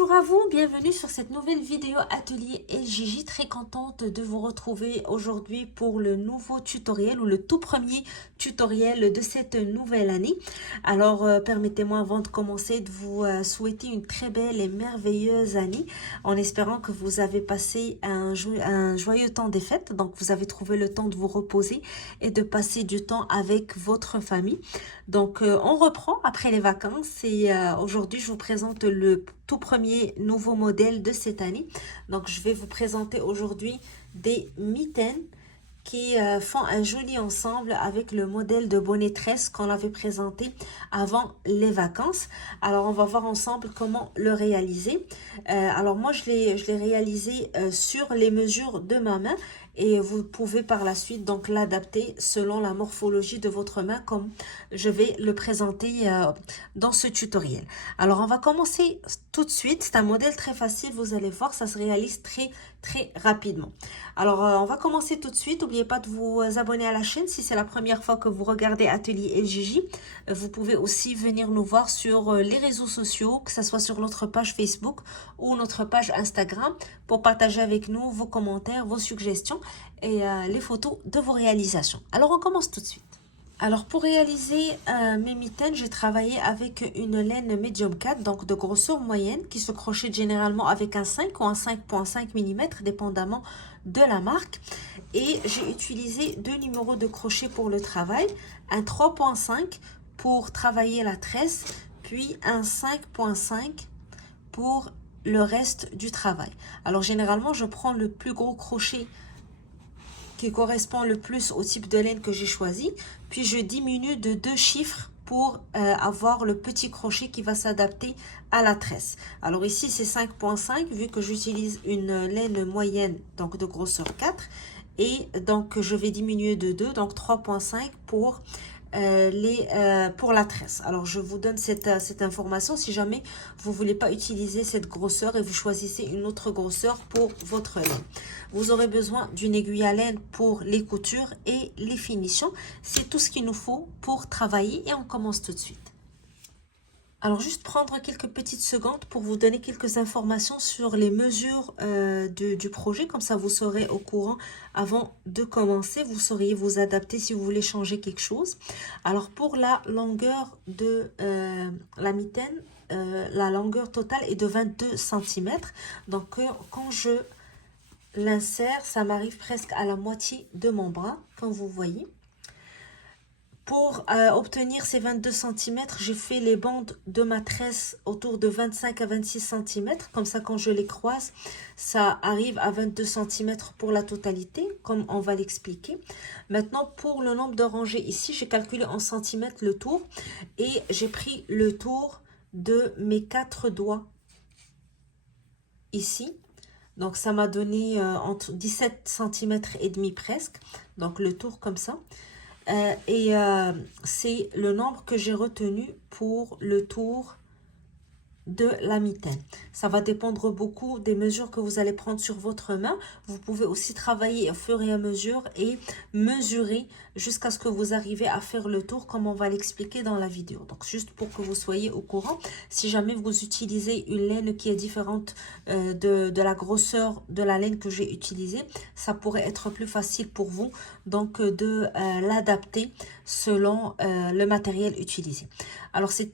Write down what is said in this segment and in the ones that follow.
Bonjour à vous, bienvenue sur cette nouvelle vidéo atelier LJJ. Très contente de vous retrouver aujourd'hui pour le nouveau tutoriel ou le tout premier tutoriel de cette nouvelle année. Alors permettez-moi avant de commencer de vous souhaiter une très belle et merveilleuse année en espérant que vous avez passé un joyeux temps des fêtes. Donc vous avez trouvé le temps de vous reposer et de passer du temps avec votre famille. Donc on reprend après les vacances et aujourd'hui je vous présente le tout premier nouveau modèle de cette année. Donc je vais vous présenter aujourd'hui des mitaines qui font un joli ensemble avec le modèle de bonnet tresse qu'on avait présenté avant les vacances. Alors on va voir ensemble comment le réaliser. Alors moi je l'ai réalisé sur les mesures de ma main et vous pouvez par la suite donc l'adapter selon la morphologie de votre main comme je vais le présenter dans ce tutoriel. Alors on va commencer tout de suite. C'est un modèle très facile, vous allez voir, ça se réalise très rapidement. Alors on va commencer tout de suite. N'oubliez pas de vous abonner à la chaîne si c'est la première fois que vous regardez Atelier LJJ. Vous pouvez aussi venir nous voir sur les réseaux sociaux, que ce soit sur notre page Facebook ou notre page Instagram pour partager avec nous vos commentaires, vos suggestions et les photos de vos réalisations. Alors on commence tout de suite. Alors pour réaliser mes mitaines, j'ai travaillé avec une laine médium 4, donc de grosseur moyenne, qui se crochette généralement avec un 5 ou un 5,5 mm, dépendamment de la marque. Et j'ai utilisé deux numéros de crochet pour le travail, un 3,5 pour travailler la tresse, puis un 5,5 pour le reste du travail. Alors généralement, je prends le plus gros crochet qui correspond le plus au type de laine que j'ai choisi, puis je diminue de 2 chiffres pour avoir le petit crochet qui va s'adapter à la tresse. Alors ici c'est 5,5 vu que j'utilise une laine moyenne donc de grosseur 4 et donc je vais diminuer de 2 donc 3,5 pour pour la tresse. Alors je vous donne cette information si jamais vous voulez pas utiliser cette grosseur et vous choisissez une autre grosseur pour votre laine. Vous aurez besoin d'une aiguille à laine pour les coutures et les finitions. C'est tout ce qu'il nous faut pour travailler et on commence tout de suite. Alors juste prendre quelques petites secondes pour vous donner quelques informations sur les mesures du projet. Comme ça vous serez au courant avant de commencer. Vous sauriez vous adapter si vous voulez changer quelque chose. Alors pour la longueur de la mitaine, la longueur totale est de 22 cm. Donc quand je l'insère, ça m'arrive presque à la moitié de mon bras, comme vous voyez. Pour obtenir ces 22 cm, j'ai fait les bandes de ma tresse autour de 25 à 26 cm. Comme ça, quand je les croise, ça arrive à 22 cm pour la totalité, comme on va l'expliquer. Maintenant, pour le nombre de rangées, ici, j'ai calculé en centimètres le tour. Et j'ai pris le tour de mes 4 doigts ici. Donc, ça m'a donné entre 17 cm et demi presque. Donc, le tour comme ça. C'est le nombre que j'ai retenu pour le tour de la mitaine. Ça va dépendre beaucoup des mesures que vous allez prendre sur votre main. Vous pouvez aussi travailler au fur et à mesure et mesurer jusqu'à ce que vous arrivez à faire le tour comme on va l'expliquer dans la vidéo. Donc juste pour que vous soyez au courant, si jamais vous utilisez une laine qui est différente de la grosseur de la laine que j'ai utilisée, ça pourrait être plus facile pour vous donc de l'adapter selon le matériel utilisé. Alors c'est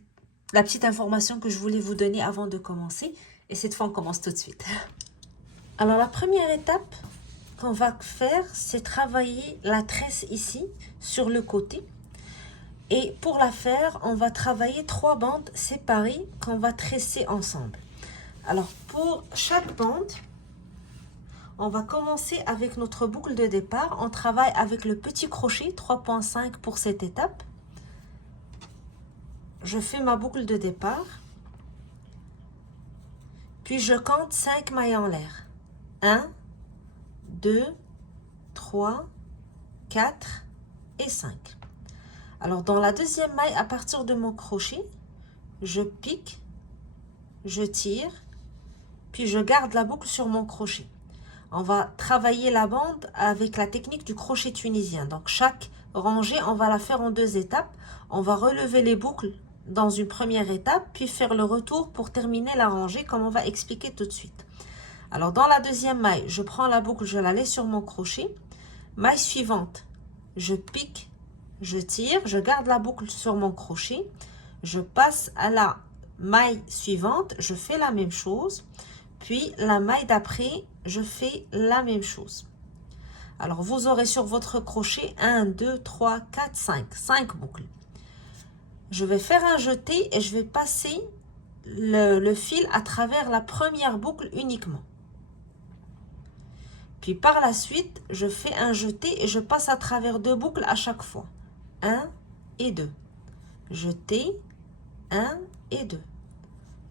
la petite information que je voulais vous donner avant de commencer. Et cette fois, on commence tout de suite. Alors, la première étape qu'on va faire, c'est travailler la tresse ici, sur le côté. Et pour la faire, on va travailler 3 bandes séparées qu'on va tresser ensemble. Alors, pour chaque bande, on va commencer avec notre boucle de départ. On travaille avec le petit crochet, 3,5 pour cette étape. Je fais ma boucle de départ, puis je compte 5 mailles en l'air. 1, 2, 3, 4 et 5. Alors, dans la deuxième maille, à partir de mon crochet, je pique, je tire, puis je garde la boucle sur mon crochet. On va travailler la bande avec la technique du crochet tunisien. Donc, chaque rangée, on va la faire en 2 étapes. On va relever les boucles dans une première étape, puis faire le retour pour terminer la rangée, comme on va expliquer tout de suite. Alors, dans la deuxième maille, je prends la boucle, je la laisse sur mon crochet. Maille suivante, je pique, je tire, je garde la boucle sur mon crochet. Je passe à la maille suivante, je fais la même chose. Puis, la maille d'après, je fais la même chose. Alors, vous aurez sur votre crochet 1, 2, 3, 4, 5. 5 boucles. Je vais faire un jeté et je vais passer le fil à travers la première boucle uniquement. Puis par la suite, je fais un jeté et je passe à travers 2 boucles à chaque fois. 1 et 2. Jeté, 1 et 2.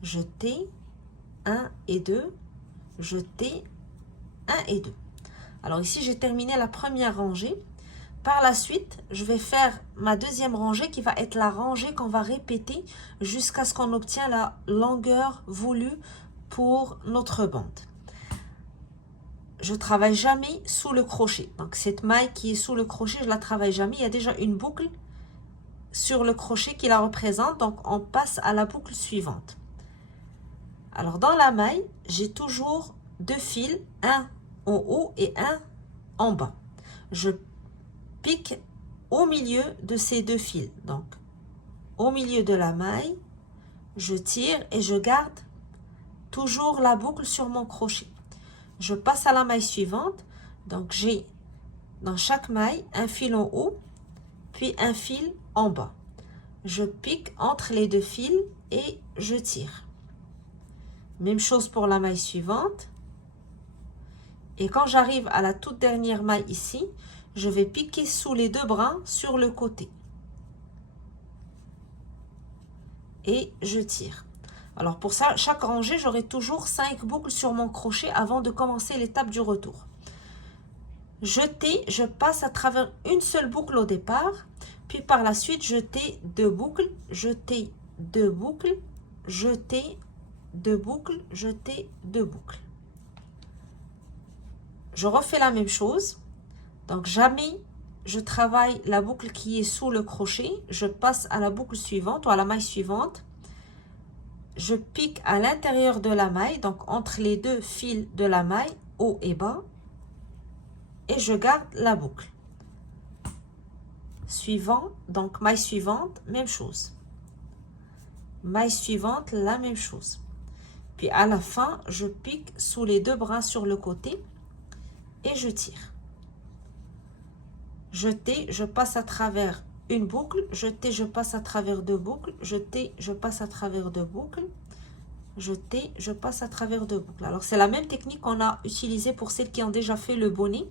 Jeté, 1 et 2. Jeté, 1 et 2. Alors ici, j'ai terminé la première rangée. Par la suite, je vais faire ma deuxième rangée qui va être la rangée qu'on va répéter jusqu'à ce qu'on obtient la longueur voulue pour notre bande. Je ne travaille jamais sous le crochet. Donc cette maille qui est sous le crochet, je ne la travaille jamais. Il y a déjà une boucle sur le crochet qui la représente. Donc on passe à la boucle suivante. Alors dans la maille, j'ai toujours 2 fils, un en haut et un en bas. Je pique au milieu de ces 2 fils. Donc, au milieu de la maille, je tire et je garde toujours la boucle sur mon crochet. Je passe à la maille suivante. Donc, j'ai dans chaque maille un fil en haut, puis un fil en bas. Je pique entre les 2 fils et je tire. Même chose pour la maille suivante. Et quand j'arrive à la toute dernière maille ici, je vais piquer sous les 2 brins sur le côté. Et je tire. Alors pour ça, chaque rangée, j'aurai toujours 5 boucles sur mon crochet avant de commencer l'étape du retour. Jeté, je passe à travers une seule boucle au départ. Puis par la suite, jeter 2 boucles, jeter 2 boucles, jeter 2 boucles, jeter 2 boucles. Je refais la même chose. Donc, jamais je travaille la boucle qui est sous le crochet. Je passe à la boucle suivante ou à la maille suivante. Je pique à l'intérieur de la maille, donc entre les 2 fils de la maille, haut et bas. Et je garde la boucle. Suivant, donc maille suivante, même chose. Maille suivante, la même chose. Puis à la fin, je pique sous les 2 brins sur le côté et je tire. Jeté, je passe à travers une boucle, jeté, je passe à travers 2 boucles, jeté, je passe à travers 2 boucles, jeté, je passe à travers 2 boucles. Alors c'est la même technique qu'on a utilisée pour celles qui ont déjà fait le bonnet,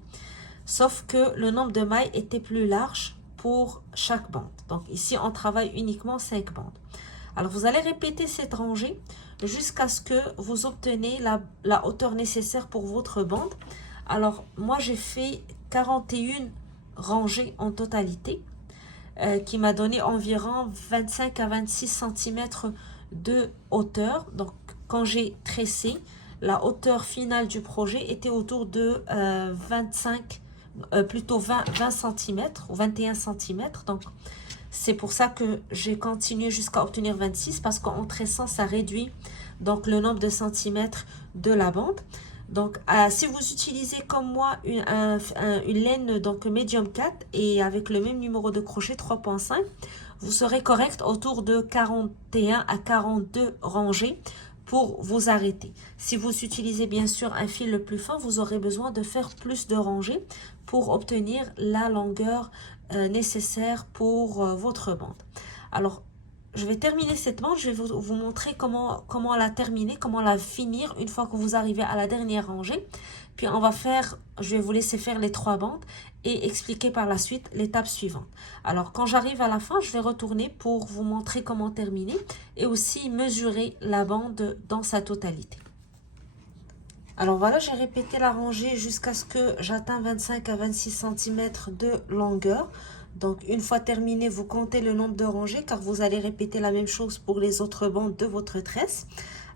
sauf que le nombre de mailles était plus large pour chaque bande. Donc ici on travaille uniquement 5 bandes. Alors vous allez répéter cette rangée jusqu'à ce que vous obtenez la hauteur nécessaire pour votre bande. Alors moi j'ai fait 41 rangée en totalité qui m'a donné environ 25 à 26 cm de hauteur. Donc quand j'ai tressé, la hauteur finale du projet était autour de 20 cm ou 21 cm. Donc c'est pour ça que j'ai continué jusqu'à obtenir 26 parce qu'en tressant ça réduit donc le nombre de centimètres de la bande. Donc, si vous utilisez comme moi une laine donc medium 4 et avec le même numéro de crochet 3.5, vous serez correct autour de 41 à 42 rangées pour vous arrêter. Si vous utilisez bien sûr un fil le plus fin, vous aurez besoin de faire plus de rangées pour obtenir la longueur nécessaire pour votre bande. Alors, je vais terminer cette bande, je vais vous montrer comment la terminer, comment la finir une fois que vous arrivez à la dernière rangée. Puis on va faire, je vais vous laisser faire les 3 bandes et expliquer par la suite l'étape suivante. Alors quand j'arrive à la fin, je vais retourner pour vous montrer comment terminer et aussi mesurer la bande dans sa totalité. Alors voilà, j'ai répété la rangée jusqu'à ce que j'atteigne 25 à 26 cm de longueur. Donc, une fois terminé, vous comptez le nombre de rangées car vous allez répéter la même chose pour les autres bandes de votre tresse.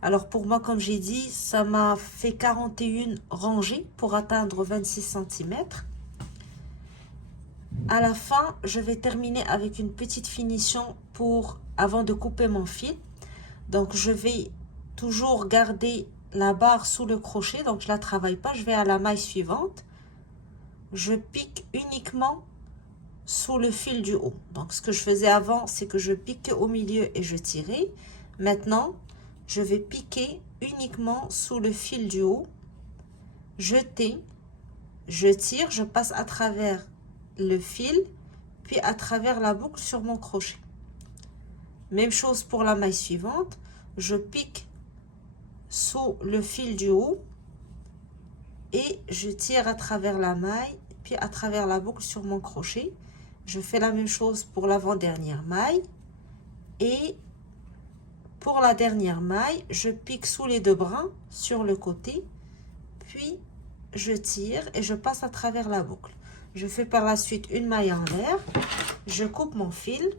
Alors, pour moi, comme j'ai dit, ça m'a fait 41 rangées pour atteindre 26 cm. À la fin, je vais terminer avec une petite finition pour avant de couper mon fil. Donc, je vais toujours garder la barre sous le crochet. Donc, je ne la travaille pas. Je vais à la maille suivante. Je pique uniquement sous le fil du haut. Donc, ce que je faisais avant, c'est que je piquais au milieu et je tirais. Maintenant, je vais piquer uniquement sous le fil du haut. Jeter, je tire, je passe à travers le fil, puis à travers la boucle sur mon crochet. Même chose pour la maille suivante. Je pique sous le fil du haut et je tire à travers la maille, puis à travers la boucle sur mon crochet. Je fais la même chose pour l'avant-dernière maille et pour la dernière maille, je pique sous les deux brins sur le côté, puis je tire et je passe à travers la boucle. Je fais par la suite une maille en l'air, je coupe mon fil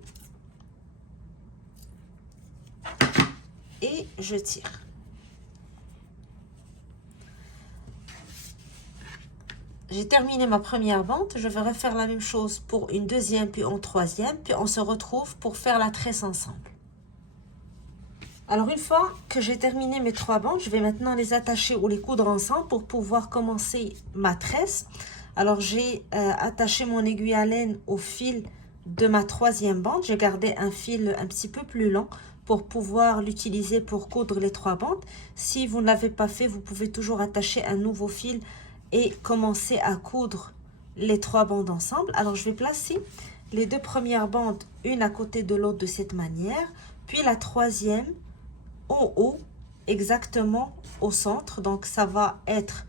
et je tire. J'ai terminé ma première bande, je vais refaire la même chose pour une deuxième puis une troisième, puis on se retrouve pour faire la tresse ensemble. Alors une fois que j'ai terminé mes 3 bandes, je vais maintenant les attacher ou les coudre ensemble pour pouvoir commencer ma tresse. Alors j'ai attaché mon aiguille à laine au fil de ma 3e bande. J'ai gardé un fil un petit peu plus long pour pouvoir l'utiliser pour coudre les 3 bandes. Si vous ne l'avez pas fait, vous pouvez toujours attacher un nouveau fil et commencer à coudre les 3 bandes ensemble. Alors je vais placer les 2 premières bandes une à côté de l'autre de cette manière, puis la 3e en haut, exactement au centre. Donc ça va être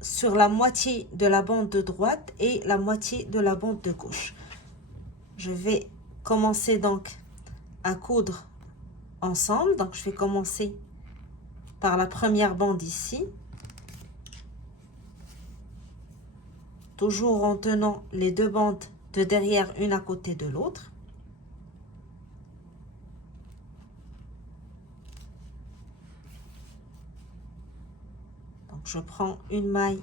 sur la moitié de la bande de droite et la moitié de la bande de gauche. Je vais commencer donc à coudre ensemble. Donc je vais commencer par la première bande ici, toujours en tenant les 2 bandes de derrière une à côté de l'autre. Donc je prends une maille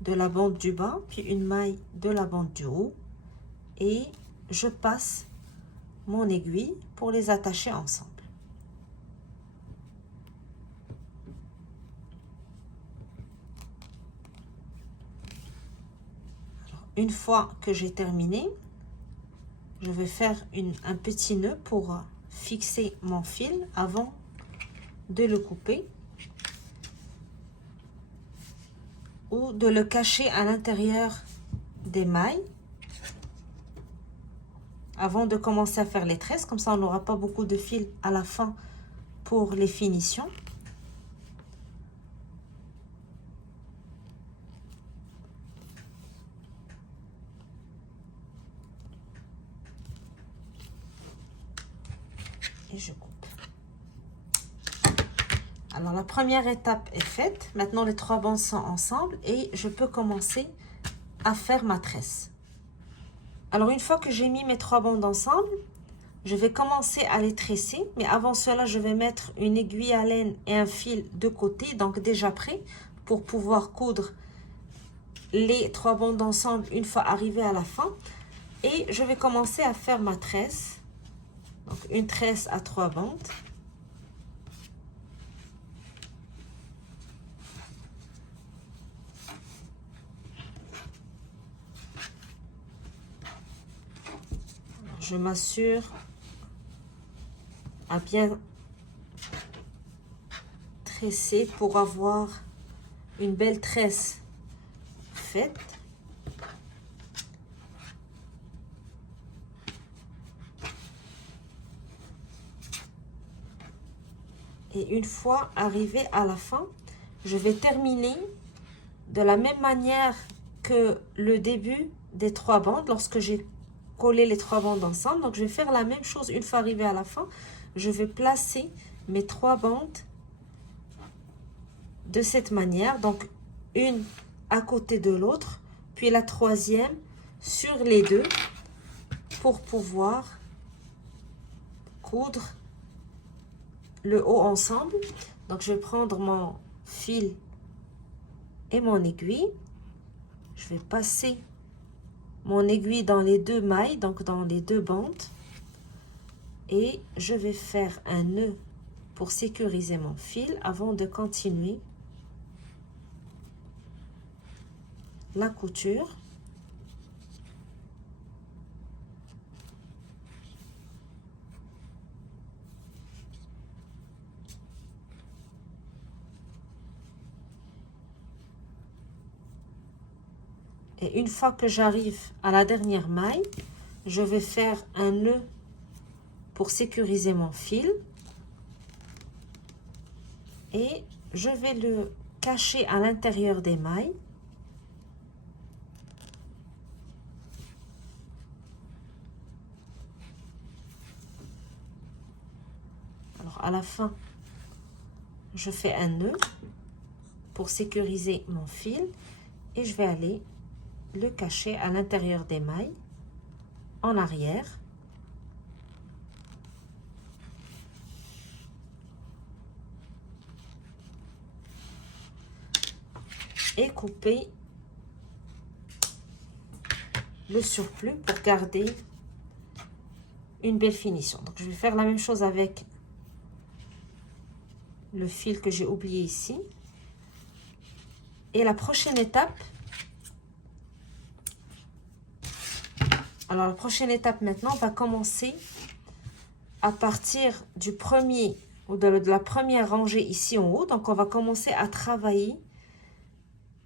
de la bande du bas, puis une maille de la bande du haut et je passe mon aiguille pour les attacher ensemble. Une fois que j'ai terminé, je vais faire un petit nœud pour fixer mon fil avant de le couper ou de le cacher à l'intérieur des mailles avant de commencer à faire les tresses. Comme ça, on n'aura pas beaucoup de fil à la fin pour les finitions. Et je coupe. Alors la première étape est faite. Maintenant les 3 bandes sont ensemble et je peux commencer à faire ma tresse. Alors une fois que j'ai mis mes 3 bandes ensemble, je vais commencer à les tresser. Mais avant cela, je vais mettre une aiguille à laine et un fil de côté, donc déjà prêt pour pouvoir coudre les 3 bandes ensemble une fois arrivé à la fin. Et je vais commencer à faire ma tresse. Donc une tresse à 3 bandes. Je m'assure à bien tresser pour avoir une belle tresse faite. Et une fois arrivé à la fin, je vais terminer de la même manière que le début des 3 bandes lorsque j'ai collé les 3 bandes ensemble. Donc je vais faire la même chose une fois arrivé à la fin. Je vais placer mes 3 bandes de cette manière, donc une à côté de l'autre, puis la 3e sur les 2 pour pouvoir coudre le haut ensemble. Donc je vais prendre mon fil et mon aiguille, je vais passer mon aiguille dans les deux mailles, donc dans les deux bandes. Et je vais faire un nœud pour sécuriser mon fil avant de continuer la couture. Et une fois que j'arrive à la dernière maille, je vais faire un nœud pour sécuriser mon fil. Et je vais le cacher à l'intérieur des mailles. Alors à la fin, je fais un nœud pour sécuriser mon fil et je vais aller le cacher à l'intérieur des mailles en arrière. Et couper le surplus pour garder une belle finition. Donc je vais faire la même chose avec le fil que j'ai oublié ici. Et la prochaine étape, alors la prochaine étape maintenant, on va commencer à partir du premier ou de la première rangée ici en haut. Donc on va commencer à travailler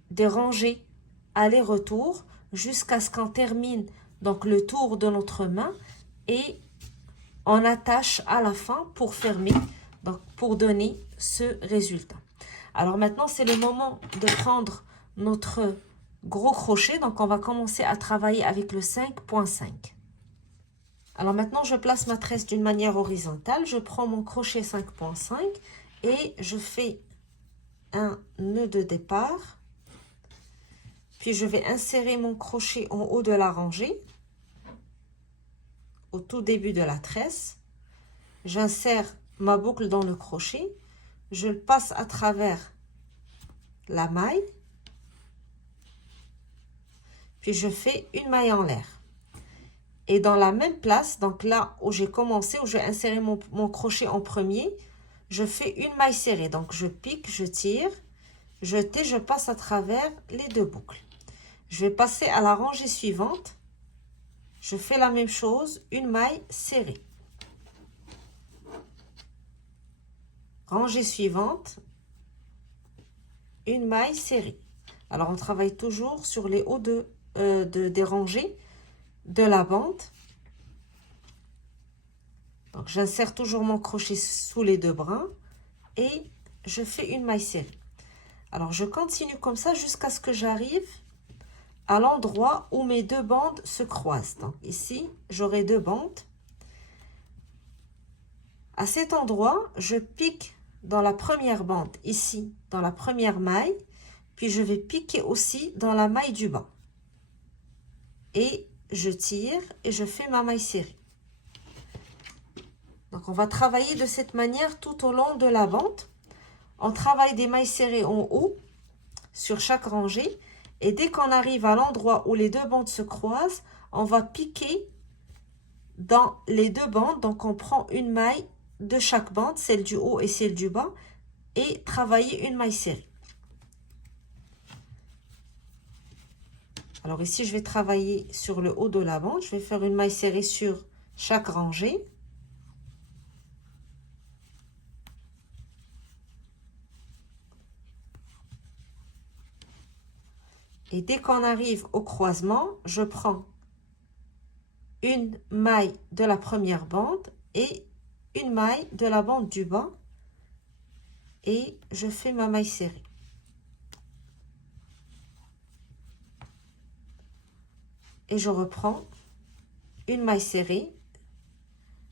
des rangées aller-retour jusqu'à ce qu'on termine donc le tour de notre main et on attache à la fin pour fermer, donc pour donner ce résultat. Alors maintenant c'est le moment de prendre notre gros crochet, donc on va commencer à travailler avec le 5.5. Alors maintenant je place ma tresse d'une manière horizontale, je prends mon crochet 5.5 et je fais un nœud de départ. Puis je vais insérer mon crochet en haut de la rangée, au tout début de la tresse. J'insère ma boucle dans le crochet, je le passe à travers la maille, puis je fais une maille en l'air. Et dans la même place, donc là où j'ai commencé, où j'ai inséré mon crochet en premier, je fais une maille serrée. Donc je pique, je tire, je passe à travers les deux boucles. Je vais passer à la rangée suivante. Je fais la même chose, une maille serrée. Rangée suivante, une maille serrée. Alors, on travaille toujours sur les hauts des rangées de la bande. Donc, j'insère toujours mon crochet sous les deux brins et je fais une maille serrée. Alors, je continue comme ça jusqu'à ce que j'arrive à l'endroit où mes deux bandes se croisent. Donc ici, j'aurai deux bandes. À cet endroit, je pique dans la première bande, ici, dans la première maille, puis je vais piquer aussi dans la maille du bas. Et je tire et je fais ma maille serrée. Donc on va travailler de cette manière tout au long de la bande. On travaille des mailles serrées en haut, sur chaque rangée. Et dès qu'on arrive à l'endroit où les deux bandes se croisent, on va piquer dans les deux bandes. Donc, on prend une maille de chaque bande, celle du haut et celle du bas, et travailler une maille serrée. Alors ici, je vais travailler sur le haut de la bande. Je vais faire une maille serrée sur chaque rangée. Et dès qu'on arrive au croisement, je prends une maille de la première bande et une maille de la bande du bas et je fais ma maille serrée. Et je reprends une maille serrée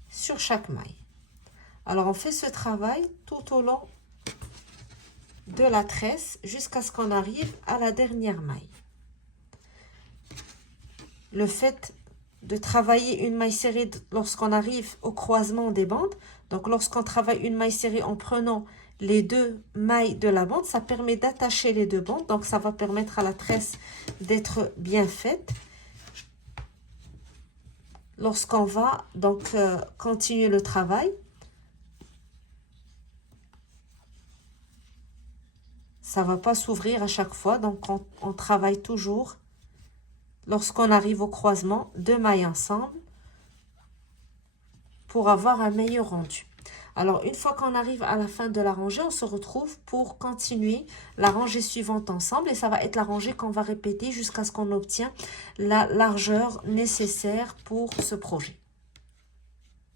sur chaque maille. Alors on fait ce travail tout au long de la tresse jusqu'à ce qu'on arrive à la dernière maille. Le fait de travailler une maille serrée lorsqu'on arrive au croisement des bandes, donc lorsqu'on travaille une maille serrée en prenant les deux mailles de la bande, ça permet d'attacher les deux bandes, donc ça va permettre à la tresse d'être bien faite. lorsqu'on va donc continuer le travail. Ça ne va pas s'ouvrir à chaque fois, donc on travaille toujours lorsqu'on arrive au croisement, 2 mailles ensemble pour avoir un meilleur rendu. Alors, une fois qu'on arrive à la fin de la rangée, on se retrouve pour continuer la rangée suivante ensemble. Et ça va être la rangée qu'on va répéter jusqu'à ce qu'on obtient la largeur nécessaire pour ce projet.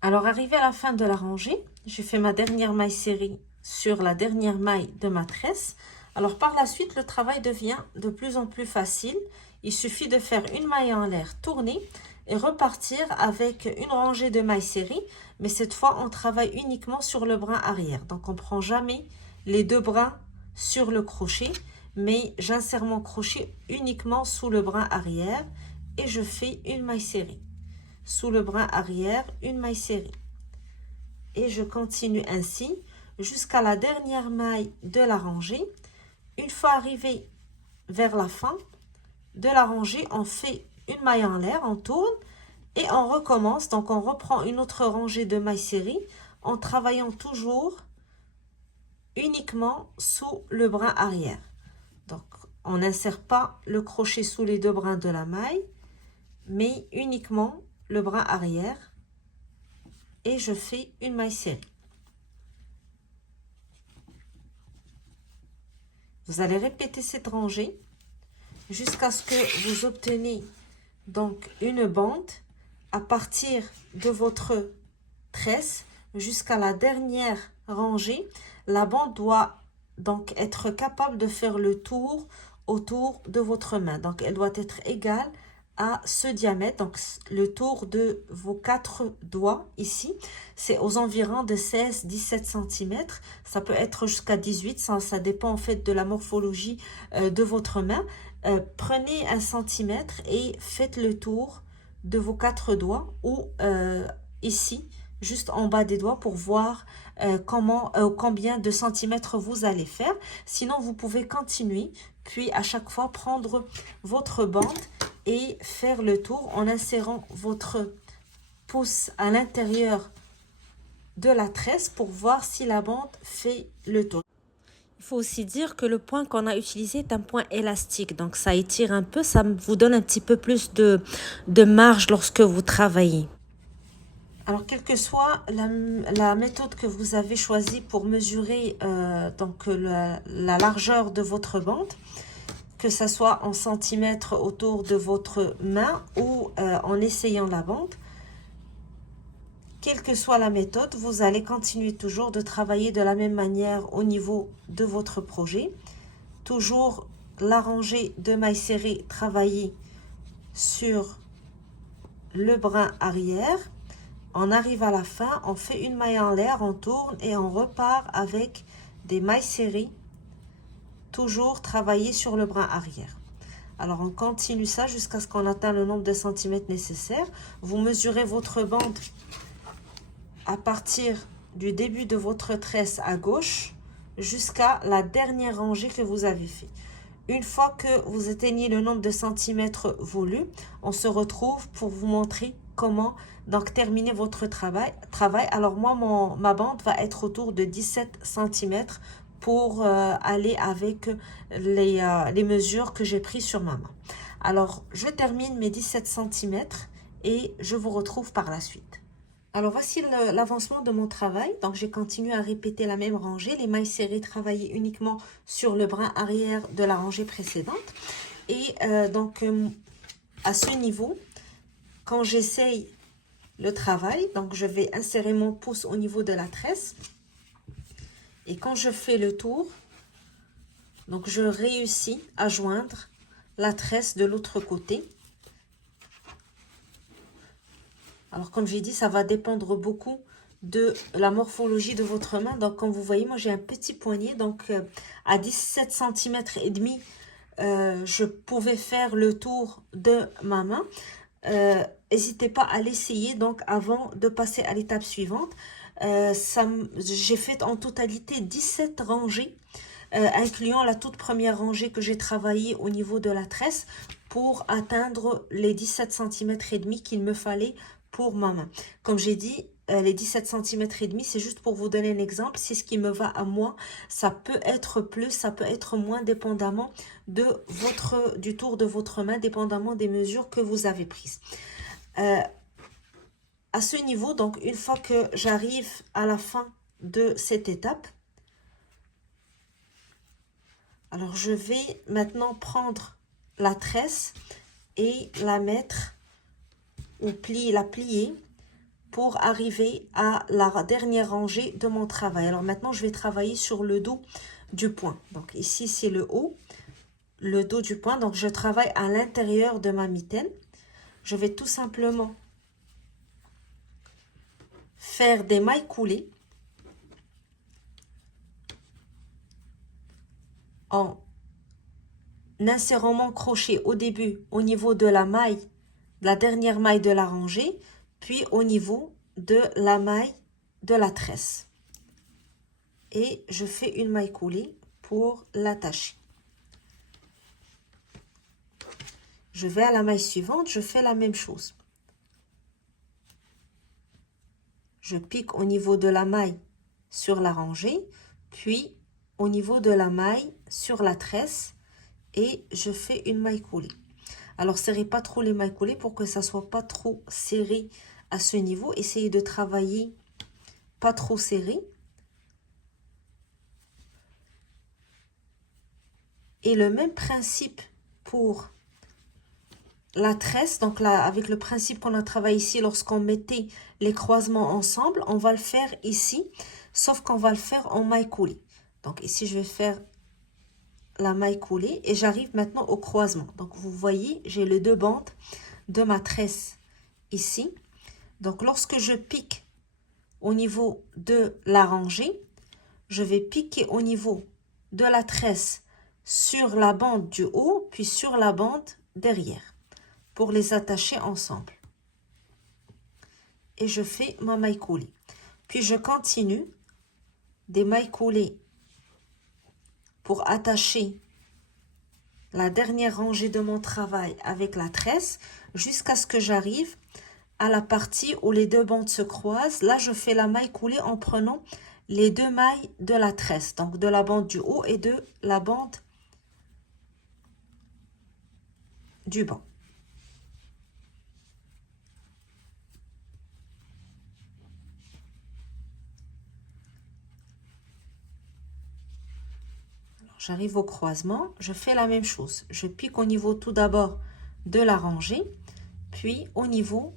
Alors, arrivé à la fin de la rangée, j'ai fait ma dernière maille serrée sur la dernière maille de ma tresse. Alors, par la suite, le travail devient de plus en plus facile. Il suffit de faire une maille en l'air, tourner et repartir avec une rangée de mailles serrées, mais cette fois on travaille uniquement sur le brin arrière. Donc on ne prend jamais les 2 brins sur le crochet, mais j'insère mon crochet uniquement sous le brin arrière et je fais une maille serrée. Sous le brin arrière, une maille serrée. Et je continue ainsi jusqu'à la dernière maille de la rangée. Une fois arrivé vers la fin de la rangée, on fait une maille en l'air, on tourne et on recommence. Donc on reprend une autre rangée de mailles serrées en travaillant toujours uniquement sous le brin arrière. Donc on n'insère pas le crochet sous les 2 brins de la maille, mais uniquement le brin arrière et je fais une maille serrée. Vous allez répéter cette rangée jusqu'à ce que vous obteniez donc une bande à partir de votre tresse jusqu'à la dernière rangée. La bande doit donc être capable de faire le tour autour de votre main. Donc elle doit être égale à ce diamètre, donc le tour de vos 4 doigts ici, c'est aux environs de 16-17 cm. Ça peut être jusqu'à 18, ça dépend en fait de la morphologie de votre main. Prenez 1 cm et faites le tour de vos 4 doigts ou ici, juste en bas des doigts pour voir combien de centimètres vous allez faire. Sinon, vous pouvez continuer, puis à chaque fois prendre votre bande et faire le tour en insérant votre pouce à l'intérieur de la tresse pour voir si la bande fait le tour. Il faut aussi dire que le point qu'on a utilisé est un point élastique, donc ça étire un peu, ça vous donne un petit peu plus de marge lorsque vous travaillez. Alors, quelle que soit la méthode que vous avez choisie pour mesurer donc la largeur de votre bande, que ce soit en centimètres autour de votre main ou en essayant la bande, quelle que soit la méthode, vous allez continuer toujours de travailler de la même manière au niveau de votre projet. Toujours la rangée de mailles serrées travailler sur le brin arrière. On arrive à la fin, on fait une maille en l'air, on tourne et on repart avec des mailles serrées. Toujours travailler sur le brin arrière. Alors on continue ça jusqu'à ce qu'on atteigne le nombre de centimètres nécessaires. Vous mesurez votre bande à partir du début de votre tresse à gauche jusqu'à la dernière rangée que vous avez fait. Une fois que vous atteignez le nombre de centimètres voulu, on se retrouve pour vous montrer comment donc terminer votre travail. Alors moi, ma bande va être autour de 17 cm pour aller avec les mesures que j'ai prises sur ma main. Alors, je termine mes 17 cm et je vous retrouve par la suite. Alors, voici l'avancement de mon travail. Donc, j'ai continué à répéter la même rangée. Les mailles serrées travaillées uniquement sur le brin arrière de la rangée précédente. Et donc, à ce niveau, quand j'essaye le travail, donc je vais insérer mon pouce au niveau de la tresse. Et quand je fais le tour, donc je réussis à joindre la tresse de l'autre côté. Alors comme j'ai dit, ça va dépendre beaucoup de la morphologie de votre main. Donc comme vous voyez, moi j'ai un petit poignet, donc à 17 cm et demi, je pouvais faire le tour de ma main. N'hésitez pas à l'essayer donc avant de passer à l'étape suivante. J'ai fait en totalité 17 rangées, incluant la toute première rangée que j'ai travaillée au niveau de la tresse pour atteindre les 17 cm et demi qu'il me fallait pour ma main. Comme j'ai dit, les 17 cm et demi, c'est juste pour vous donner un exemple. C'est ce qui me va à moi. Ça peut être plus, ça peut être moins, dépendamment du tour de votre main, dépendamment des mesures que vous avez prises. À ce niveau, donc une fois que j'arrive à la fin de cette étape, alors je vais maintenant prendre la tresse et la mettre ou la plier pour arriver à la dernière rangée de mon travail. Alors maintenant, je vais travailler sur le dos du point. Donc ici, c'est le haut, le dos du point. Donc je travaille à l'intérieur de ma mitaine. Je vais tout simplement faire des mailles coulées en insérant mon crochet au début au niveau de la maille, de la dernière maille de la rangée, puis au niveau de la maille de la tresse. Et je fais une maille coulée pour l'attacher. Je vais à la maille suivante, je fais la même chose. Je pique au niveau de la maille sur la rangée, puis au niveau de la maille sur la tresse et je fais une maille coulée. Alors, serrez pas trop les mailles coulées pour que ça soit pas trop serré à ce niveau. Essayez de travailler pas trop serré. Et le même principe pour la tresse. Donc là, avec le principe qu'on a travaillé ici lorsqu'on mettait les croisements ensemble, on va le faire ici, sauf qu'on va le faire en maille coulée. Donc ici, je vais faire la maille coulée et j'arrive maintenant au croisement. Donc vous voyez, j'ai les deux bandes de ma tresse ici. Donc lorsque je pique au niveau de la rangée, je vais piquer au niveau de la tresse sur la bande du haut, puis sur la bande derrière, pour les attacher ensemble. Et je fais ma maille coulée. Puis je continue des mailles coulées pour attacher la dernière rangée de mon travail avec la tresse jusqu'à ce que j'arrive à la partie où les deux bandes se croisent. Là, je fais la maille coulée en prenant les deux mailles de la tresse, donc de la bande du haut et de la bande du bas. J'arrive au croisement, je fais la même chose. Je pique au niveau tout d'abord de la rangée, puis au niveau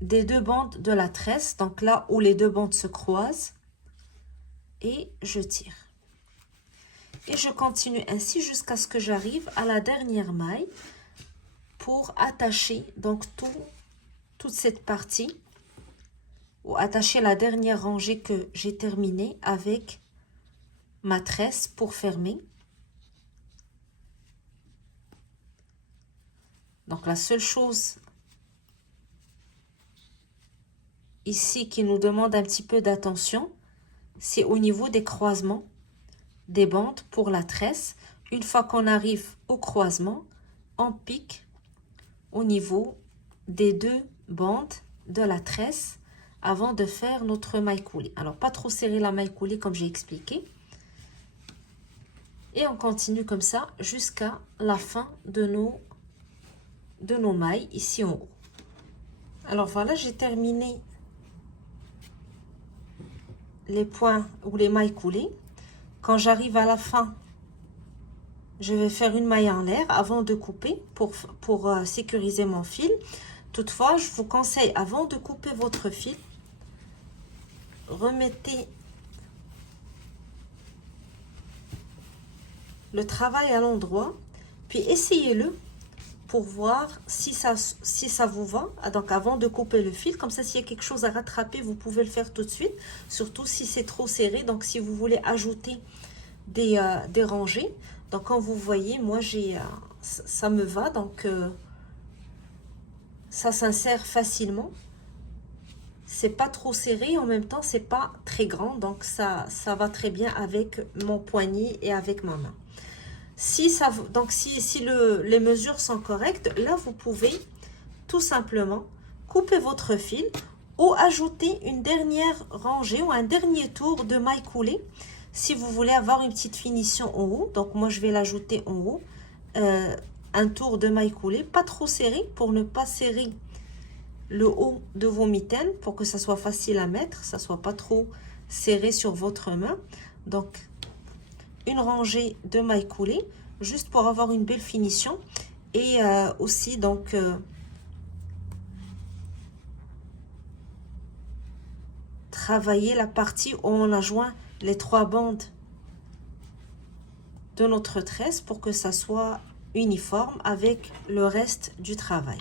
des deux bandes de la tresse, donc là où les deux bandes se croisent, et je tire. Et je continue ainsi jusqu'à ce que j'arrive à la dernière maille pour attacher donc toute cette partie, ou attacher la dernière rangée que j'ai terminée avec ma tresse pour fermer. Donc la seule chose ici qui nous demande un petit peu d'attention, c'est au niveau des croisements des bandes pour la tresse. Une fois qu'on arrive au croisement, on pique au niveau des deux bandes de la tresse avant de faire notre maille coulée. Alors pas trop serrer la maille coulée comme j'ai expliqué. Et on continue comme ça jusqu'à la fin de nos mailles ici en haut. Alors voilà, j'ai terminé les points ou les mailles coulées. Quand j'arrive à la fin, je vais faire une maille en l'air avant de couper pour sécuriser mon fil. Toutefois, je vous conseille, avant de couper votre fil, remettez le travail à l'endroit, puis essayez-le pour voir si ça vous va. Donc avant de couper le fil, comme ça s'il y a quelque chose à rattraper, vous pouvez le faire tout de suite, surtout si c'est trop serré. Donc si vous voulez ajouter des rangées, donc quand vous voyez, moi ça me va, donc ça s'insère facilement. C'est pas trop serré, en même temps c'est pas très grand, donc ça va très bien avec mon poignet et avec ma main. Si les mesures sont correctes, là vous pouvez tout simplement, coupez votre fil ou ajoutez une dernière rangée ou un dernier tour de maille coulée si vous voulez avoir une petite finition en haut. Donc moi je vais l'ajouter en haut, un tour de maille coulée, pas trop serré pour ne pas serrer le haut de vos mitaines, pour que ça soit facile à mettre, ça soit pas trop serré sur votre main. Donc une rangée de maille coulée juste pour avoir une belle finition, et aussi donc travailler la partie où on a joint les 3 bandes de notre tresse pour que ça soit uniforme avec le reste du travail.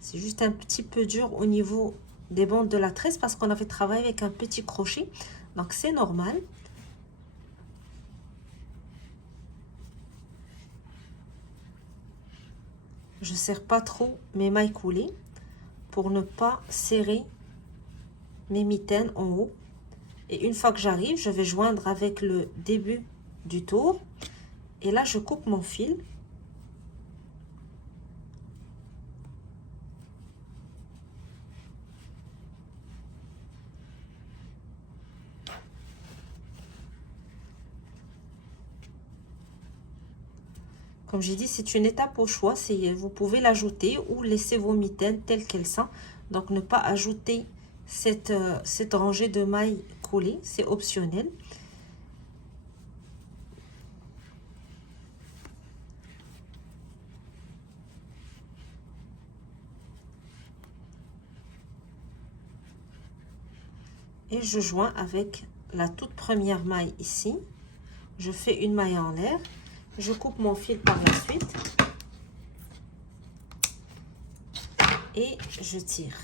C'est juste un petit peu dur au niveau des bandes de la tresse parce qu'on avait travaillé avec un petit crochet, donc c'est normal. Je serre pas trop mes mailles coulées pour ne pas serrer mes mitaines en haut. Et une fois que j'arrive, je vais joindre avec le début du tour. Et là, je coupe mon fil. Comme j'ai dit, c'est une étape au choix. Vous pouvez l'ajouter ou laisser vos mitaines telles qu'elles sont. Donc, ne pas ajouter cette rangée de mailles collées, c'est optionnel. Et je joins avec la toute première maille ici. Je fais une maille en l'air. Je coupe mon fil par la suite. Et je tire.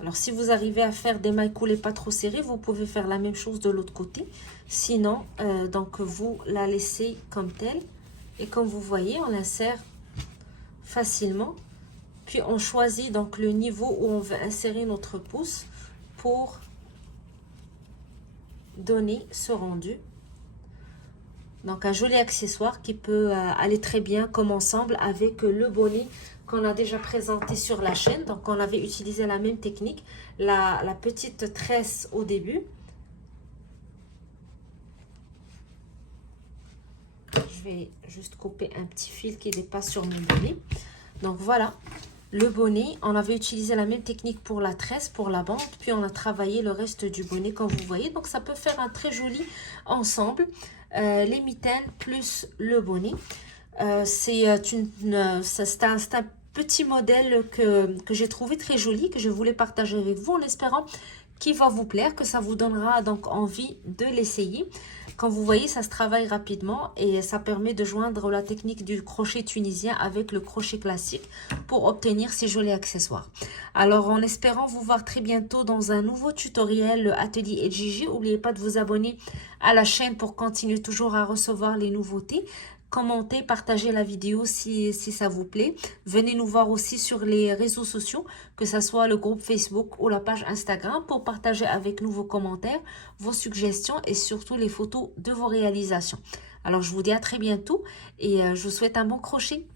Alors, si vous arrivez à faire des mailles coulées pas trop serrées, vous pouvez faire la même chose de l'autre côté. Sinon, donc vous la laissez comme telle. Et comme vous voyez, on l'insère facilement. Puis, on choisit donc le niveau où on veut insérer notre pouce pour donner ce rendu. Donc, un joli accessoire qui peut aller très bien comme ensemble avec le bonnet qu'on a déjà présenté sur la chaîne. Donc, on avait utilisé la même technique, la petite tresse au début. Je vais juste couper un petit fil qui dépasse sur mon bonnet. Donc, voilà. Le bonnet, on avait utilisé la même technique pour la tresse, pour la bande, puis on a travaillé le reste du bonnet comme vous voyez. Donc ça peut faire un très joli ensemble, les mitaines plus le bonnet. C'est un petit modèle que j'ai trouvé très joli, que je voulais partager avec vous en espérant qu'il va vous plaire, que ça vous donnera donc envie de l'essayer. Comme vous voyez, ça se travaille rapidement et ça permet de joindre la technique du crochet tunisien avec le crochet classique pour obtenir ces jolis accessoires. Alors, en espérant vous voir très bientôt dans un nouveau tutoriel Atelier Gigi, n'oubliez pas de vous abonner à la chaîne pour continuer toujours à recevoir les nouveautés. Commentez, partagez la vidéo si ça vous plaît. Venez nous voir aussi sur les réseaux sociaux, que ce soit le groupe Facebook ou la page Instagram, pour partager avec nous vos commentaires, vos suggestions et surtout les photos de vos réalisations. Alors, je vous dis à très bientôt et je vous souhaite un bon crochet.